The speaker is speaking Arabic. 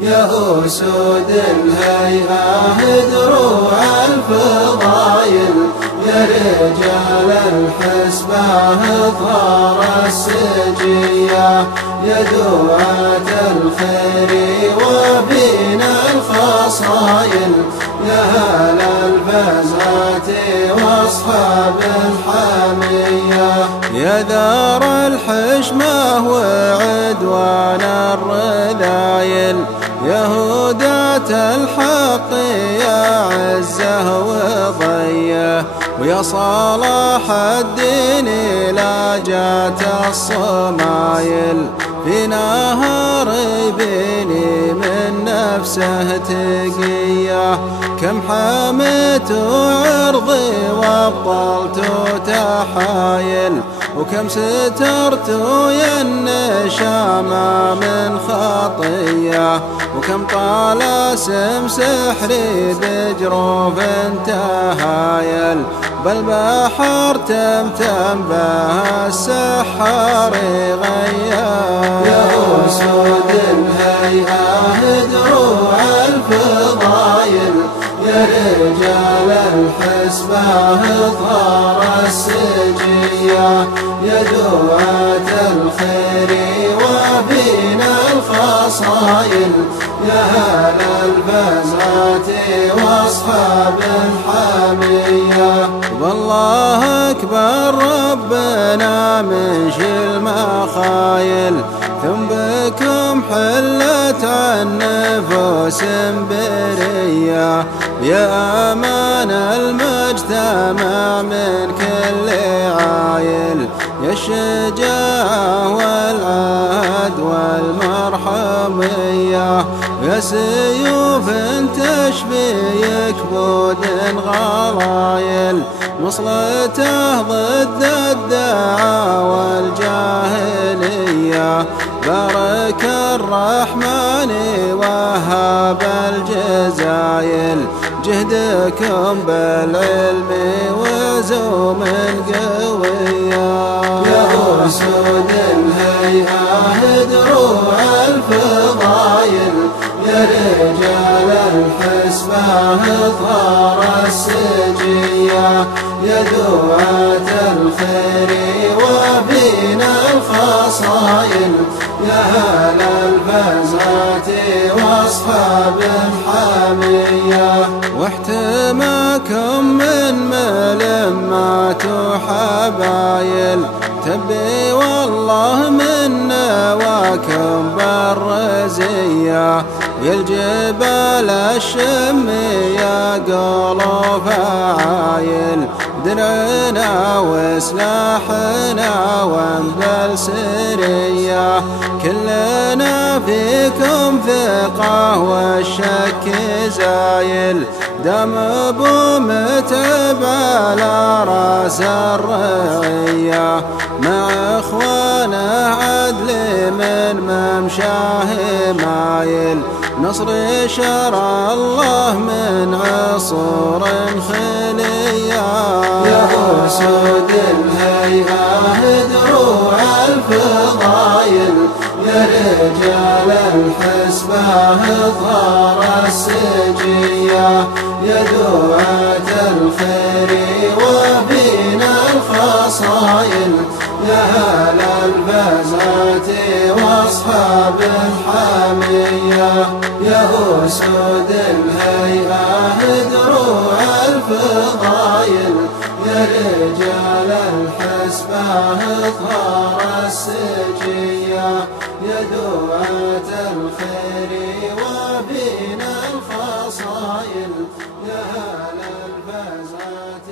يا أسود الهيئة دروع الفضايل، يا رجال الحسبة أطهار السجية، يا دعاة الخير وبين الفصايل، يا أهل الفزعة وأصحاب الحمية، يا دار الحشمة وعدوان الرذايل، يا هداة الحق يا عزه وضيه، ويا صلاح الدين لا جات الصمايل، في نهار بيني من نفسه تقيه، كم حميت عرضي وابطلت تحايل، وكم سترت يا النشامى من خطيه، وكم طال اسم سحري بجروف تهايل، بل بحر تمتم به السحار غيا، يا أسود الهيئة دروع الفضايل، يا رجال الحسبة أطهار السجية، يا دعاة الخير وبين الفصايل، يا أهل الفزعة وأصحاب الحمية، والله أكبر ربنا من شل مخايل، ثم بكم حلت عن نفوس برية، يا أمان المجتمع من كل عايل، يا الشجاعة والعهد والمرحمية، يا سيوف تشفي كبود غلايل، مصلته ضد الدعاوى والجاهلية، بارك الرحمن وهاب الجزايل، جهدكم بالعلم وزوم قوية، يا أسود الهيئة دروع الفضايل، يا رجال الحسبة أطهار السجية، يا دعاة الخير وبين الفصايل، يا أهل الفزعة وأصحاب الحمية، واحتماكم من ملمات وحبايل، تبي والله من نواكم بالرزية، يا الجبال الشمية قلوب عايل، درعنا وسلاحنا وانبل سرية، كلنا فيكم ثقة والشك زايل، دم ابو متعب على راس الرعية، مع اخوانه عدل من ممشاه مايل، نصر شرع الله من عصور خلية، يا أسود الهيئة دروع الفضايل، يا رجال الحسبة أطهار السجية، يا دعاة الخير وبين الفصايل، يا أهل الفزعة وأصحاب الحمية، يا أسود الهيئة دروع الفضايل، يا رجال الحسبة أطهار السجية، يا دعاة الخير وبين الفصايل، يا أهل الفزعة